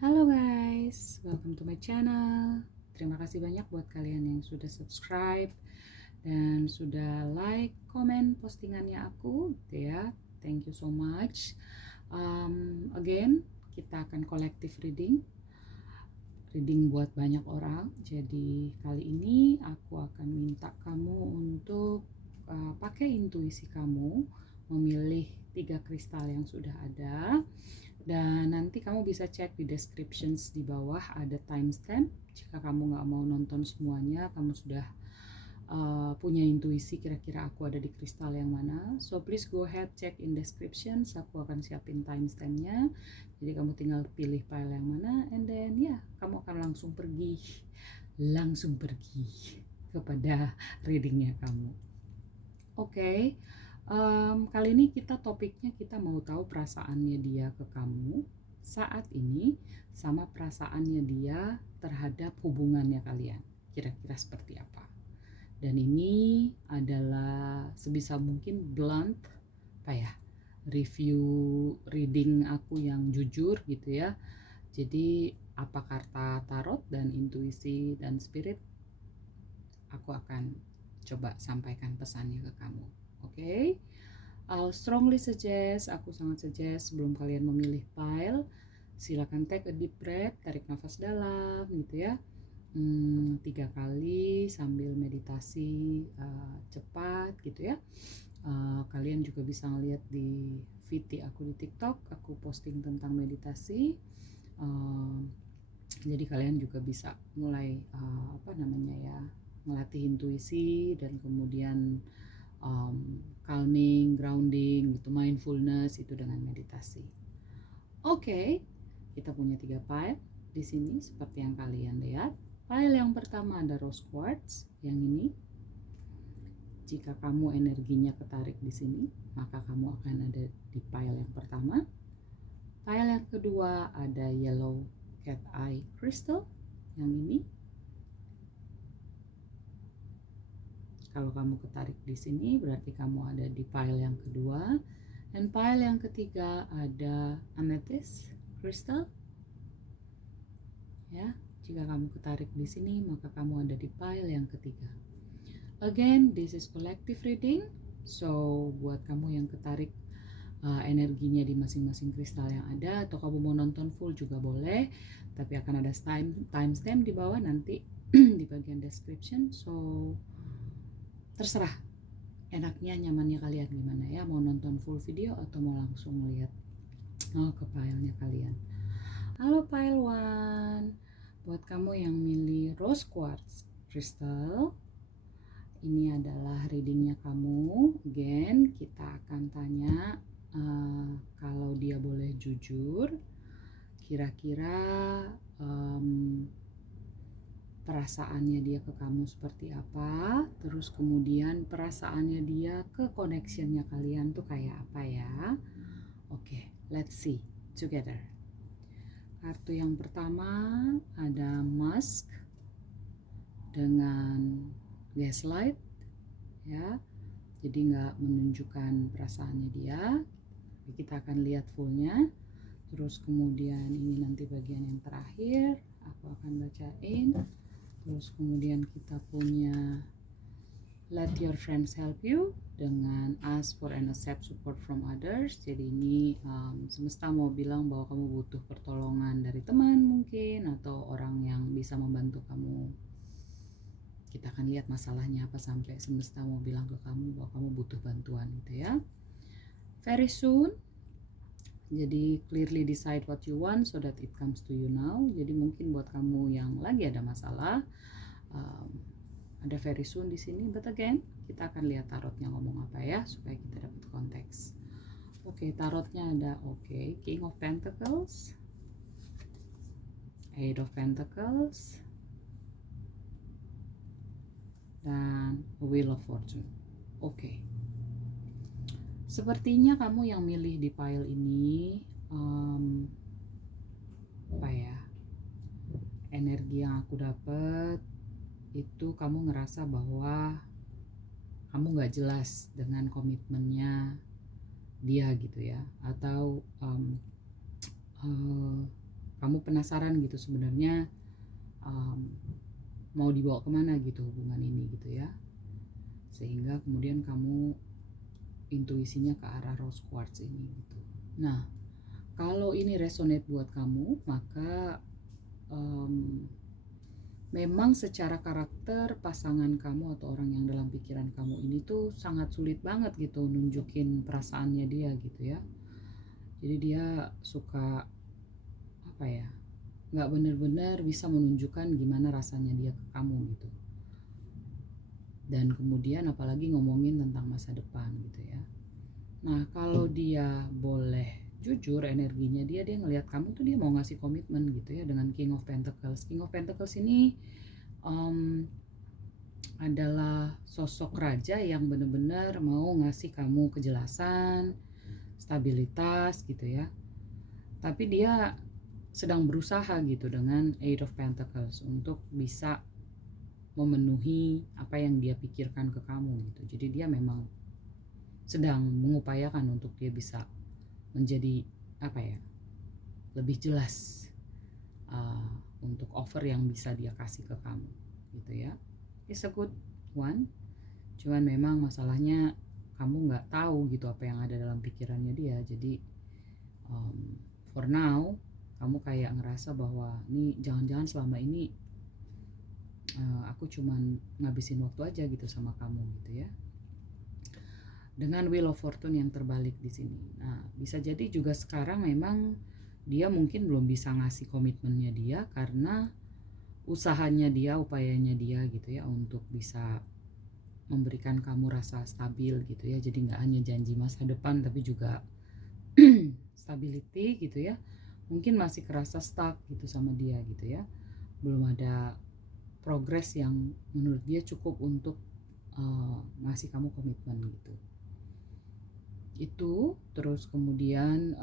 Halo guys, welcome to my channel. Terima kasih banyak buat kalian yang sudah subscribe dan sudah like, komen postingannya aku, gitu ya. Thank you so much. Again, kita akan collective reading buat banyak orang. Jadi kali ini aku akan minta kamu untuk pakai intuisi kamu, memilih 3 kristal yang sudah ada. Dan nanti kamu bisa cek di descriptions di bawah, ada timestamp. Jika kamu nggak mau nonton semuanya, kamu sudah punya intuisi kira-kira aku ada di kristal yang mana. So please go ahead check in descriptions. Aku akan siapin timestampnya. Jadi kamu tinggal pilih file yang mana, and then kamu akan langsung pergi kepada readingnya kamu. Oke. Kali ini topiknya kita mau tahu perasaannya dia ke kamu saat ini sama perasaannya dia terhadap hubungannya kalian. Kira-kira seperti apa? Dan ini adalah sebisa mungkin blunt, review reading aku yang jujur gitu ya. Jadi apa kata tarot dan intuisi dan spirit, aku akan coba sampaikan pesannya ke kamu. Oke? I'll strongly suggest, aku sangat suggest sebelum kalian memilih pile, silakan take a deep breath, tarik nafas dalam gitu ya. 3 kali sambil meditasi cepat gitu ya. Kalian juga bisa ngeliat di VT aku di TikTok, aku posting tentang meditasi. Jadi kalian juga bisa mulai melatih intuisi dan kemudian calming, grounding gitu, mindfulness itu dengan meditasi. Oke, kita punya 3 pile di sini seperti yang kalian lihat. Pile yang pertama ada rose quartz, yang ini. Jika kamu energinya ketarik di sini, maka kamu akan ada di pile yang pertama. Pile yang kedua ada yellow cat eye crystal, yang ini. Kalau kamu ketarik di sini, berarti kamu ada di pile yang kedua. Dan pile yang ketiga ada amethyst crystal. Ya, jika kamu ketarik di sini, maka kamu ada di pile yang ketiga. Again, this is collective reading. So, buat kamu yang ketarik energinya di masing-masing kristal yang ada, atau kamu mau nonton full juga boleh. Tapi akan ada timestamp di bawah nanti di bagian description. So, terserah enaknya, nyamannya kalian gimana ya, mau nonton full video atau mau langsung lihat ke filenya kalian. Halo pile 1, buat kamu yang milih rose quartz crystal, ini adalah readingnya kamu. Again, kita akan tanya kalau dia boleh jujur, kira-kira perasaannya dia ke kamu seperti apa, terus kemudian perasaannya dia ke connectionnya kalian tuh kayak apa ya. Oke, let's see together. Kartu yang pertama ada mask dengan gaslight ya, jadi nggak menunjukkan perasaannya dia. Kita akan lihat fullnya. Terus kemudian ini nanti bagian yang terakhir aku akan bacain. Terus kemudian kita punya let your friends help you dengan ask for and accept support from others. Jadi ini semesta mau bilang bahwa kamu butuh pertolongan dari teman mungkin, atau orang yang bisa membantu kamu. Kita akan lihat masalahnya apa sampai semesta mau bilang ke kamu bahwa kamu butuh bantuan gitu ya. Very soon. Jadi clearly decide what you want so that it comes to you now. Jadi mungkin buat kamu yang lagi ada masalah, ada very soon di sini. But again, kita akan lihat tarotnya ngomong apa ya, supaya kita dapat konteks. Oke, tarotnya ada King of Pentacles, Eight of Pentacles, dan Wheel of Fortune. Oke. Sepertinya kamu yang milih di pile ini, energi yang aku dapat itu kamu ngerasa bahwa kamu nggak jelas dengan komitmennya dia gitu ya, atau kamu penasaran gitu sebenarnya mau dibawa kemana gitu hubungan ini gitu ya, sehingga kemudian kamu intuisinya ke arah rose quartz ini gitu. Nah, kalau ini resonate buat kamu, maka memang secara karakter pasangan kamu atau orang yang dalam pikiran kamu ini tuh sangat sulit banget gitu nunjukin perasaannya dia gitu ya. Jadi dia suka apa ya, nggak benar-benar bisa menunjukkan gimana rasanya dia ke kamu gitu. Dan kemudian apalagi ngomongin tentang masa depan gitu ya. Nah, kalau dia boleh jujur energinya dia ngelihat kamu tuh dia mau ngasih komitmen gitu ya dengan King of Pentacles. King of Pentacles ini adalah sosok raja yang benar-benar mau ngasih kamu kejelasan, stabilitas gitu ya. Tapi dia sedang berusaha gitu dengan Eight of Pentacles untuk bisa memenuhi apa yang dia pikirkan ke kamu gitu. Jadi dia memang sedang mengupayakan untuk dia bisa menjadi apa ya, lebih jelas untuk offer yang bisa dia kasih ke kamu gitu ya. It's a good one, cuman memang masalahnya kamu nggak tahu gitu apa yang ada dalam pikirannya dia. Jadi for now kamu kayak ngerasa bahwa ini jangan-jangan selama ini aku cuman ngabisin waktu aja gitu sama kamu gitu ya, dengan Wheel of Fortune yang terbalik di sini. Nah, bisa jadi juga sekarang memang dia mungkin belum bisa ngasih komitmennya dia karena usahanya dia, upayanya dia gitu ya untuk bisa memberikan kamu rasa stabil gitu ya. Jadi nggak hanya janji masa depan tapi juga stability gitu ya. Mungkin masih kerasa stuck gitu sama dia gitu ya. Belum ada progres yang menurut dia cukup untuk ngasih kamu komitmen gitu. Itu terus kemudian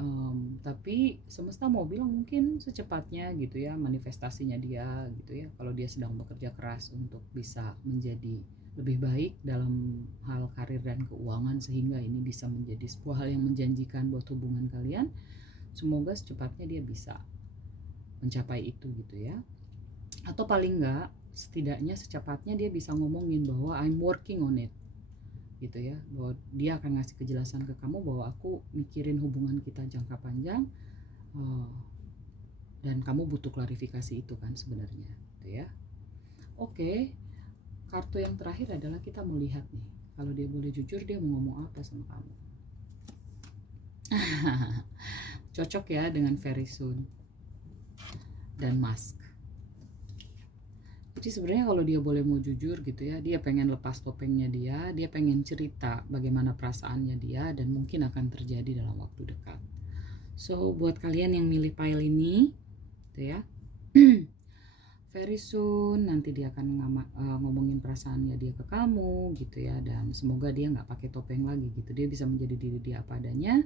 tapi semesta mau bilang mungkin secepatnya gitu ya manifestasinya dia gitu ya, kalau dia sedang bekerja keras untuk bisa menjadi lebih baik dalam hal karir dan keuangan sehingga ini bisa menjadi sebuah hal yang menjanjikan buat hubungan kalian. Semoga secepatnya dia bisa mencapai itu gitu ya, atau paling enggak setidaknya secepatnya dia bisa ngomongin bahwa I'm working on it gitu ya, bahwa dia akan ngasih kejelasan ke kamu bahwa aku mikirin hubungan kita jangka panjang dan kamu butuh klarifikasi itu kan sebenarnya gitu ya. Oke, kartu yang terakhir adalah kita mau lihat nih kalau dia boleh jujur dia mau ngomong apa sama kamu. Cocok ya dengan very soon dan mask. Jadi sebenarnya kalau dia boleh mau jujur gitu ya, dia pengen lepas topengnya dia pengen cerita bagaimana perasaannya dia dan mungkin akan terjadi dalam waktu dekat. So buat kalian yang milih pile ini gitu ya, very soon nanti dia akan ngomongin perasaannya dia ke kamu gitu ya, dan semoga dia nggak pakai topeng lagi gitu, dia bisa menjadi diri dia apa adanya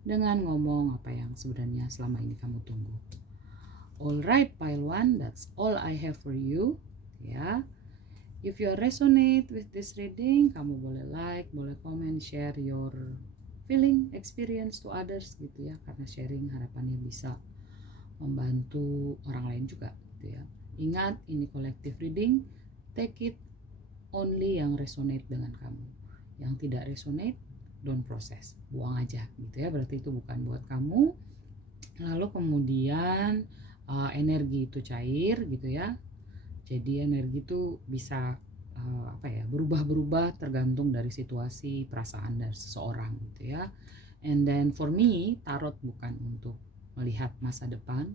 dengan ngomong apa yang sebenarnya selama ini kamu tunggu. Alright, pile 1, that's all I have for you ya. If you resonate with this reading, kamu boleh like, boleh comment, share your feeling, experience to others gitu ya, karena sharing harapannya bisa membantu orang lain juga gitu ya. Ingat, ini collective reading, take it only yang resonate dengan kamu. Yang tidak resonate, don't process, buang aja gitu ya, berarti itu bukan buat kamu. Lalu kemudian energi itu cair gitu ya, jadi energi itu bisa berubah-berubah tergantung dari situasi perasaan dari seseorang gitu ya. And then for me, tarot bukan untuk melihat masa depan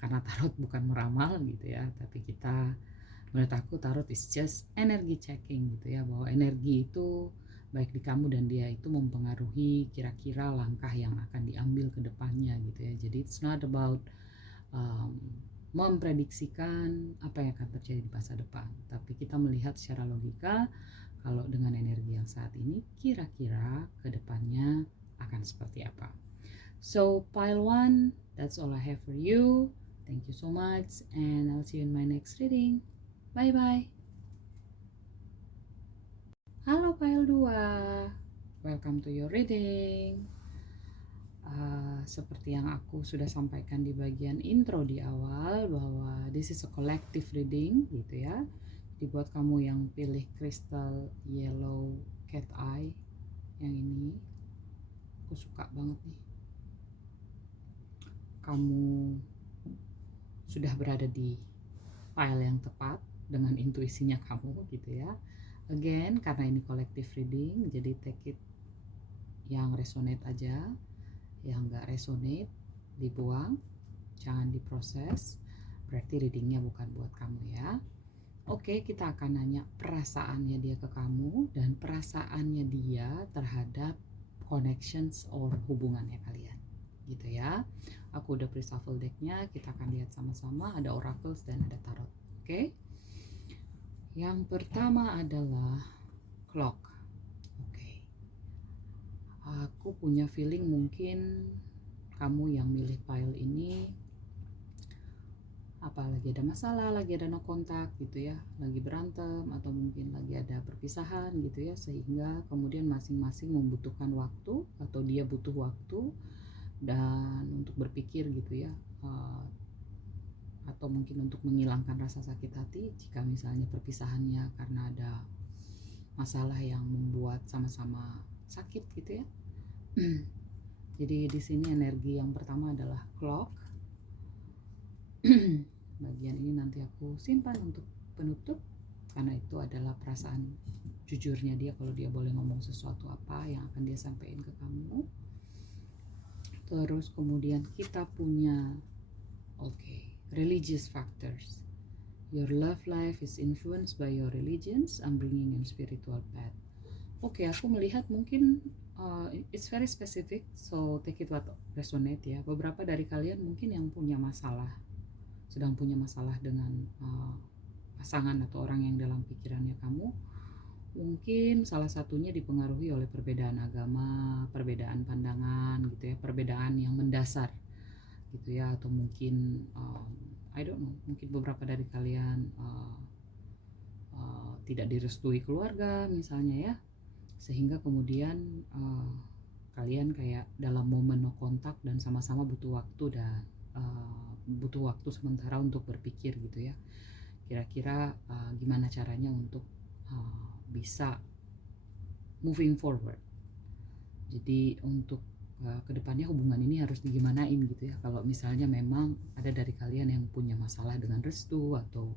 karena tarot bukan meramal gitu ya, tapi menurut aku tarot is just energy checking gitu ya, bahwa energi itu baik di kamu dan dia itu mempengaruhi kira-kira langkah yang akan diambil ke depannya gitu ya. Jadi it's not about memprediksikan apa yang akan terjadi di masa depan, tapi kita melihat secara logika kalau dengan energi yang saat ini kira-kira ke depannya akan seperti apa. So pile 1, that's all I have for you. Thank you so much and I'll see you in my next reading. Bye bye. Halo pile 2, welcome to your reading. seperti yang aku sudah sampaikan di bagian intro di awal, bahwa this is a collective reading gitu ya. Jadi buat kamu yang pilih crystal yellow cat eye yang ini, aku suka banget nih. Kamu sudah berada di file yang tepat dengan intuisinya kamu gitu ya. Again, karena ini collective reading, jadi take it yang resonate aja, yang nggak resonate dibuang, jangan diproses, berarti readingnya bukan buat kamu ya. Oke, kita akan nanya perasaannya dia ke kamu dan perasaannya dia terhadap connections or hubungannya kalian gitu ya. Aku udah pre-shuffle decknya, kita akan lihat sama-sama, ada oracles dan ada tarot. Oke, yang pertama adalah clock. Aku punya feeling mungkin kamu yang milih pile ini lagi ada masalah, lagi ada no kontak gitu ya, lagi berantem atau mungkin lagi ada perpisahan gitu ya, sehingga kemudian masing-masing membutuhkan waktu atau dia butuh waktu dan untuk berpikir gitu ya, atau mungkin untuk menghilangkan rasa sakit hati jika misalnya perpisahannya karena ada masalah yang membuat sama-sama sakit gitu ya. Jadi di sini energi yang pertama adalah clock. Bagian ini nanti aku simpan untuk penutup karena itu adalah perasaan jujurnya dia, kalau dia boleh ngomong sesuatu apa yang akan dia sampaikan ke kamu. Terus kemudian kita punya religious factors. Your love life is influenced by your religions, upbringing and spiritual path. Aku melihat mungkin it's very specific, so take it what resonate ya. Beberapa dari kalian mungkin yang punya masalah, sedang punya masalah dengan pasangan atau orang yang dalam pikirannya kamu. Mungkin salah satunya dipengaruhi oleh perbedaan agama, perbedaan pandangan gitu ya, perbedaan yang mendasar gitu ya, atau mungkin I don't know, mungkin beberapa dari kalian tidak direstui keluarga misalnya ya, sehingga kemudian kalian kayak dalam momen no kontak dan sama-sama butuh waktu dan butuh waktu sementara untuk berpikir gitu ya, kira-kira gimana caranya untuk bisa moving forward. Jadi untuk kedepannya hubungan ini harus digimanain gitu ya, kalau misalnya memang ada dari kalian yang punya masalah dengan restu atau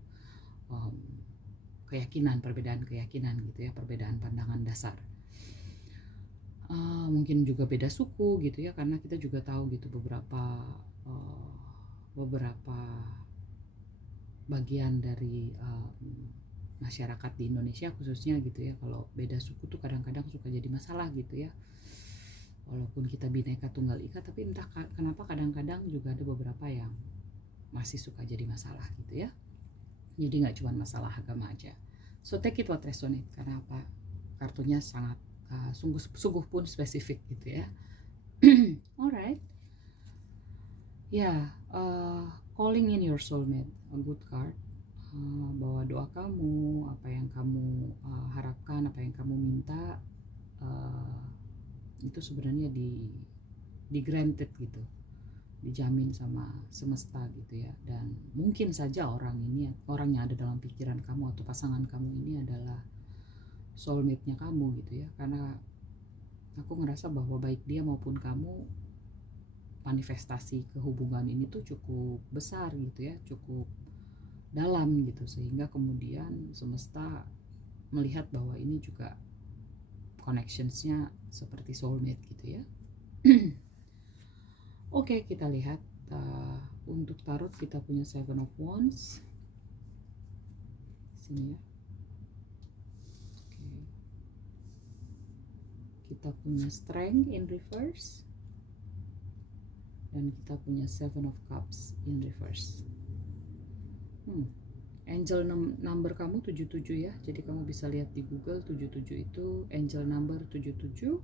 keyakinan, perbedaan keyakinan gitu ya, perbedaan pandangan dasar. Mungkin juga beda suku gitu ya, karena kita juga tahu gitu beberapa bagian dari masyarakat di Indonesia khususnya gitu ya, kalau beda suku tuh kadang-kadang suka jadi masalah gitu ya. Walaupun kita Bhinneka Tunggal Ika, tapi entah kenapa kadang-kadang juga ada beberapa yang masih suka jadi masalah gitu ya. Jadi nggak cuma masalah agama aja. So take it what resonate, karena apa? Kartunya sangat sungguh pun spesifik gitu ya. Alright. Calling in your soulmate, a good card. Bahwa doa kamu, apa yang kamu harapkan, apa yang kamu minta, itu sebenarnya di granted gitu, dijamin sama semesta gitu ya. Dan mungkin saja orang yang ada dalam pikiran kamu atau pasangan kamu ini adalah soulmate-nya kamu gitu ya, karena aku ngerasa bahwa baik dia maupun kamu, manifestasi kehubungan ini tuh cukup besar gitu ya, cukup dalam gitu, sehingga kemudian semesta melihat bahwa ini juga connectionsnya seperti soulmate gitu ya. Oke, kita lihat untuk tarot kita punya Seven of Wands sini ya. Kita punya Strength in reverse dan kita punya Seven of Cups in reverse. Angel number kamu 77 ya, jadi kamu bisa lihat di Google 77 itu angel number 77.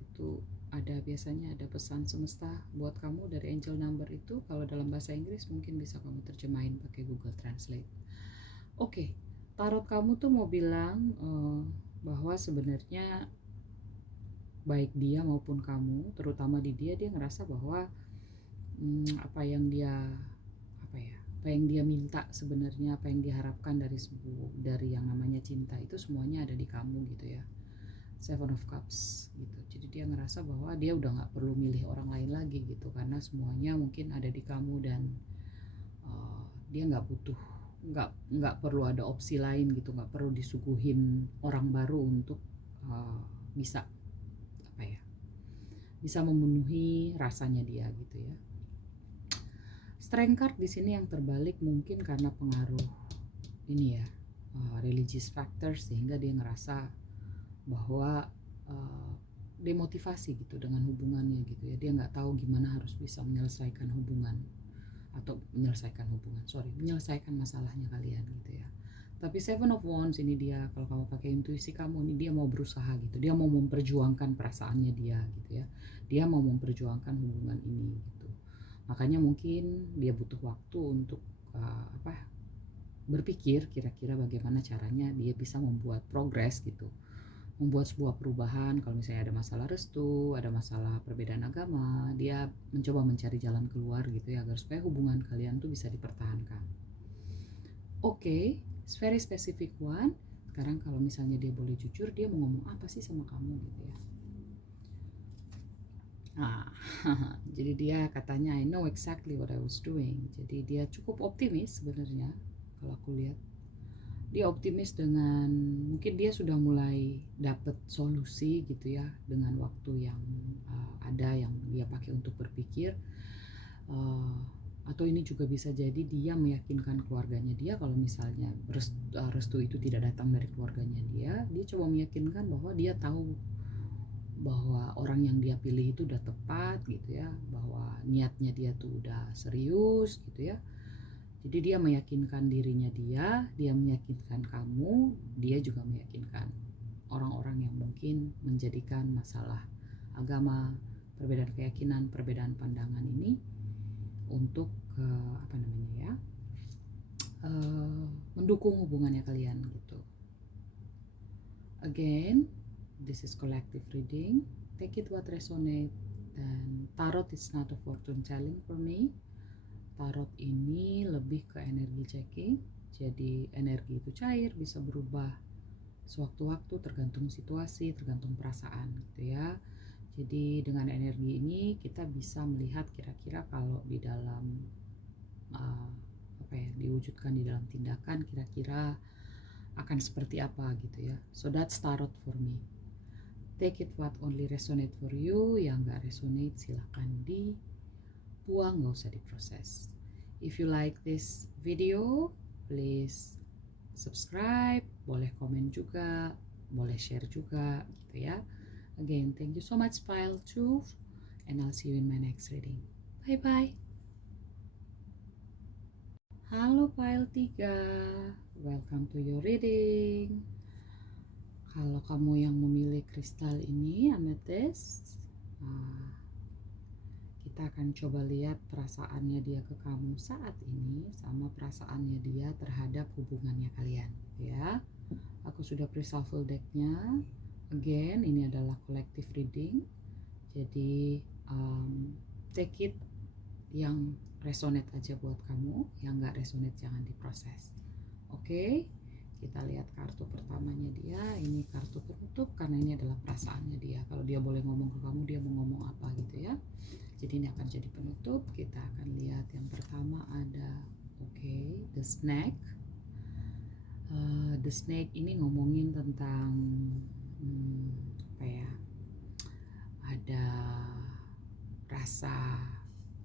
Itu ada, biasanya ada pesan semesta buat kamu dari angel number itu. Kalau dalam bahasa Inggris mungkin bisa kamu terjemahin pakai Google Translate. Oke, tarot kamu tuh mau bilang bahwa sebenarnya baik dia maupun kamu, terutama di dia ngerasa bahwa apa yang dia minta sebenarnya, apa yang diharapkan dari yang namanya cinta itu semuanya ada di kamu gitu ya. Seven of Cups gitu. Jadi dia ngerasa bahwa dia udah nggak perlu milih orang lain lagi gitu, karena semuanya mungkin ada di kamu, dan dia nggak butuh, nggak perlu ada opsi lain gitu, nggak perlu disuguhin orang baru untuk bisa apa ya, bisa memenuhi rasanya dia gitu ya. Strength card di sini yang terbalik mungkin karena pengaruh ini ya, religious factors, sehingga dia ngerasa bahwa demotivasi gitu dengan hubungannya gitu ya. Dia nggak tahu gimana harus bisa menyelesaikan masalahnya kalian gitu ya. Tapi Seven of Wands ini dia, kalau kamu pakai intuisi kamu ini, dia mau berusaha gitu, dia mau memperjuangkan perasaannya dia gitu ya, dia mau memperjuangkan hubungan ini gitu. Makanya mungkin dia butuh waktu untuk berpikir kira-kira bagaimana caranya dia bisa membuat progres gitu, membuat sebuah perubahan. Kalau misalnya ada masalah restu, ada masalah perbedaan agama, dia mencoba mencari jalan keluar gitu ya, agar supaya hubungan kalian tuh bisa dipertahankan. Oke, very specific one. Sekarang kalau misalnya dia boleh jujur, dia mau ngomong apa sih sama kamu gitu ya. Jadi dia katanya I know exactly what I was doing. Jadi dia cukup optimis sebenarnya. Kalau aku lihat dia optimis dengan, mungkin dia sudah mulai dapat solusi gitu ya, dengan waktu yang ada yang dia pakai untuk berpikir, atau ini juga bisa jadi dia meyakinkan keluarganya dia, kalau misalnya restu itu tidak datang dari keluarganya dia coba meyakinkan bahwa dia tahu bahwa orang yang dia pilih itu udah tepat gitu ya, bahwa niatnya dia tuh udah serius gitu ya. Jadi dia meyakinkan dirinya dia meyakinkan kamu, dia juga meyakinkan orang-orang yang mungkin menjadikan masalah agama, perbedaan keyakinan, perbedaan pandangan ini untuk mendukung hubungannya kalian gitu. Again, this is collective reading. Take it what resonate. Dan tarot is not a fortune telling for me. Tarot ini lebih ke energi checking. Jadi energi itu cair, bisa berubah sewaktu-waktu, tergantung situasi, tergantung perasaan gitu ya. Jadi dengan energi ini kita bisa melihat kira-kira kalau di dalam diwujudkan di dalam tindakan, kira-kira akan seperti apa gitu ya. So that's tarot for me. Take it what only resonate for you. Yang gak resonate silahkan dibuang, gak usah diproses. If you like this video, please subscribe, boleh komen juga, boleh share juga gitu ya. Again, thank you so much Pile 2, and I'll see you in my next reading. Bye bye. Halo Pile 3, welcome to your reading. Kalau kamu yang memilih kristal ini, amethyst, kita akan coba lihat perasaannya dia ke kamu saat ini sama perasaannya dia terhadap hubungannya kalian ya. Aku sudah pre-shuffle decknya. Again, ini adalah collective reading, jadi take it yang resonate aja buat kamu, yang gak resonate jangan diproses. Oke, kita lihat kartu pertamanya dia. Ini kartu penutup karena ini adalah perasaannya dia. Kalau dia boleh ngomong ke kamu, dia mau ngomong apa gitu ya. Jadi ini akan jadi penutup. Kita akan lihat yang pertama ada the snake. The snake ini ngomongin tentang ada rasa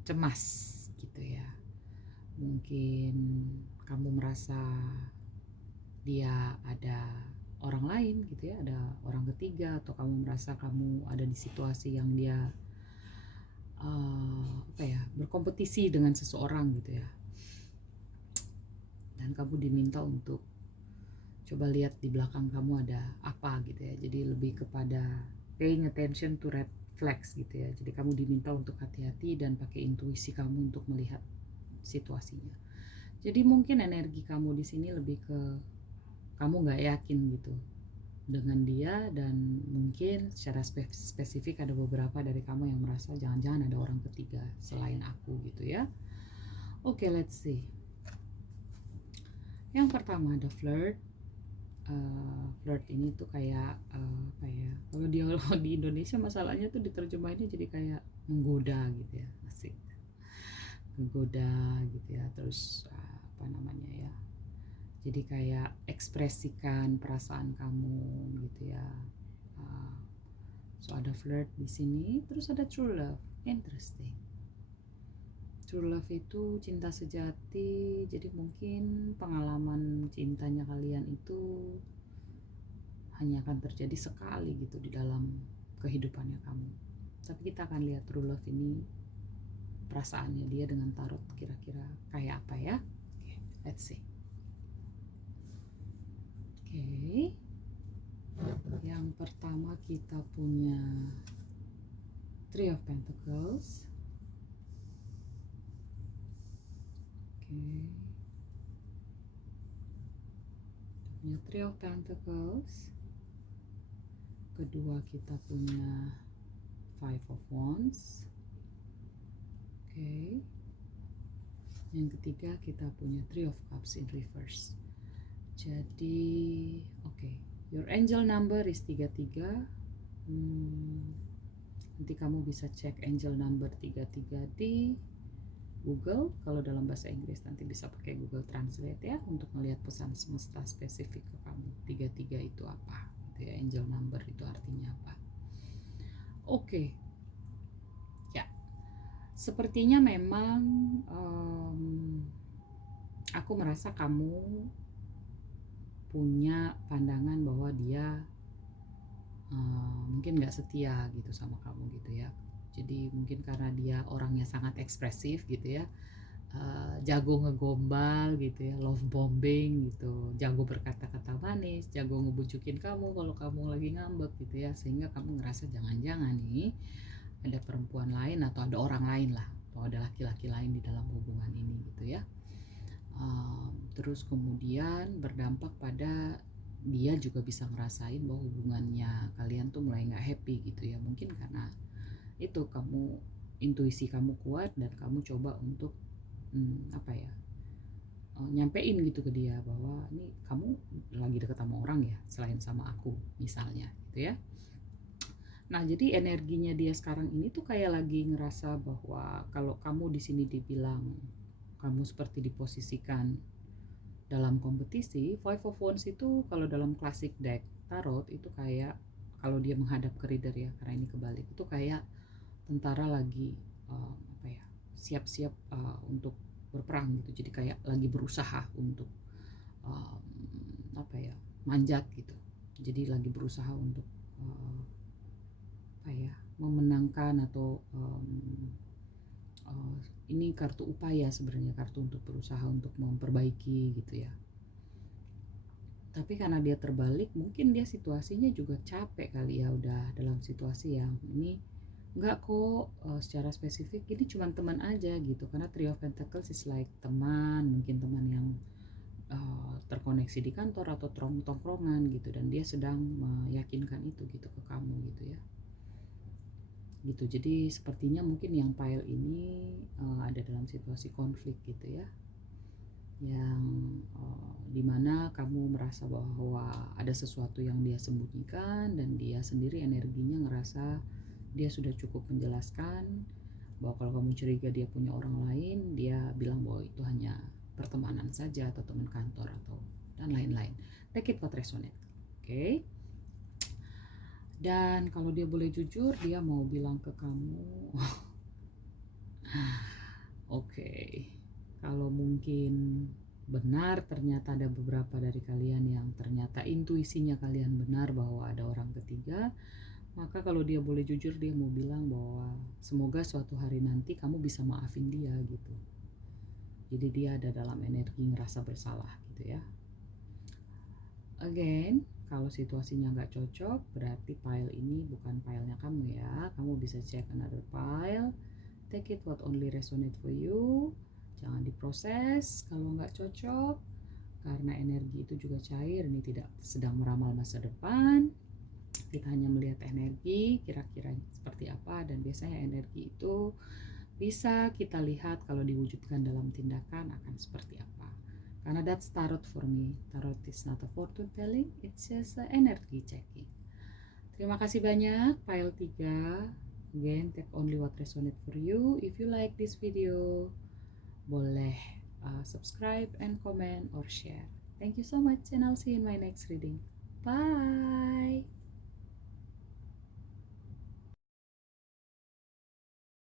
cemas gitu ya. Mungkin kamu merasa dia ada orang lain gitu ya, ada orang ketiga, atau kamu merasa kamu ada di situasi yang dia berkompetisi dengan seseorang gitu ya, dan kamu diminta untuk coba lihat di belakang kamu ada apa gitu ya. Jadi lebih kepada paying attention to red flags gitu ya. Jadi kamu diminta untuk hati-hati dan pakai intuisi kamu untuk melihat situasinya. Jadi mungkin energi kamu di sini lebih ke kamu nggak yakin gitu dengan dia, dan mungkin secara spesifik ada beberapa dari kamu yang merasa jangan-jangan ada orang ketiga selain aku gitu ya. Oke, let's see. Yang pertama ada flirt. Flirt ini tuh kayak apa ya, kalau di Indonesia masalahnya tuh diterjemahinnya jadi kayak menggoda gitu ya, asik, menggoda gitu ya. Terus apa namanya ya, jadi kayak ekspresikan perasaan kamu gitu ya. Uh, so ada flirt di sini, terus ada true love. Interesting. True love itu cinta sejati, jadi mungkin pengalaman cintanya kalian itu hanya akan terjadi sekali gitu di dalam kehidupannya kamu. Tapi kita akan lihat true love ini, perasaannya dia dengan tarot kira-kira kayak apa ya. Okay, let's see. Oke, yang pertama kita punya Three of Pentacles. Oke, kita punya Three of Pentacles. Kedua kita punya Five of Wands. Oke, yang ketiga kita punya Three of Cups in reverse. Jadi oke, your angel number is 33. Nanti kamu bisa cek angel number 33 di Google. Kalau dalam bahasa Inggris nanti bisa pakai Google Translate ya, untuk melihat pesan semesta spesifik ke kamu. 33 itu apa gitu ya, angel number itu artinya apa. Oke. Ya, sepertinya memang aku merasa kamu punya pandangan bahwa dia mungkin gak setia gitu sama kamu gitu ya. Jadi mungkin karena dia orangnya sangat ekspresif gitu ya, jago ngegombal gitu ya, love bombing gitu, jago berkata-kata manis, jago ngebujukin kamu kalau kamu lagi ngambek gitu ya, sehingga kamu ngerasa jangan-jangan nih ada perempuan lain atau ada orang lain lah, atau ada laki-laki lain di dalam hubungan ini gitu ya. Terus kemudian berdampak pada dia juga bisa ngerasain bahwa hubungannya kalian tuh mulai nggak happy gitu ya. Mungkin karena itu kamu, intuisi kamu kuat dan kamu coba untuk apa ya, nyampein gitu ke dia bahwa ini kamu lagi deket sama orang ya selain sama aku misalnya gitu ya. Nah jadi energinya dia sekarang ini tuh kayak lagi ngerasa bahwa kalau kamu di sini dibilang kamu seperti diposisikan dalam kompetisi. Five of Wands itu kalau dalam klasik deck tarot itu kayak kalau dia menghadap ke reader ya, karena ini kebalik, itu kayak tentara lagi apa ya, siap-siap untuk berperang gitu. Jadi kayak lagi berusaha untuk apa ya, manjat gitu. Jadi lagi berusaha untuk apa ya, memenangkan atau ini kartu upaya sebenarnya, kartu untuk berusaha untuk memperbaiki gitu ya. Tapi karena dia terbalik, mungkin dia situasinya juga capek kali ya, udah dalam situasi yang ini enggak kok secara spesifik ini cuma teman aja gitu. Karena Three of Pentacles is like teman, mungkin teman yang terkoneksi di kantor atau tongkrongan gitu, dan dia sedang meyakinkan itu gitu ke kamu gitu ya. Gitu. Jadi sepertinya mungkin yang pile ini ada dalam situasi konflik gitu ya, yang dimana kamu merasa bahwa ada sesuatu yang dia sembunyikan, dan dia sendiri energinya ngerasa dia sudah cukup menjelaskan bahwa kalau kamu curiga dia punya orang lain, dia bilang bahwa itu hanya pertemanan saja atau teman kantor atau dan lain-lain. Take it what resonate. Oke. Dan kalau dia boleh jujur, dia mau bilang ke kamu oke, kalau mungkin benar ternyata ada beberapa dari kalian yang ternyata intuisinya kalian benar bahwa ada orang ketiga, maka kalau dia boleh jujur, dia mau bilang bahwa semoga suatu hari nanti kamu bisa maafin dia gitu. Jadi dia ada dalam energi ngerasa bersalah gitu ya. Again, kalau situasinya nggak cocok, berarti pile ini bukan pilenya kamu ya. Kamu bisa check another pile. Take it what only resonate for you. Jangan diproses kalau nggak cocok. karena energi itu juga cair. Ini tidak sedang meramal masa depan, kita hanya melihat energi kira-kira seperti apa, dan biasanya energi itu bisa kita lihat kalau diwujudkan dalam tindakan akan seperti apa. Karena that's tarot for me. Tarot is not a fortune telling, it's just a energy checking. Terima kasih banyak pile 3. Again, take only what resonate for you. If you like this video, boleh subscribe and comment or share. Thank you so much, and I'll see you in my next reading. Bye.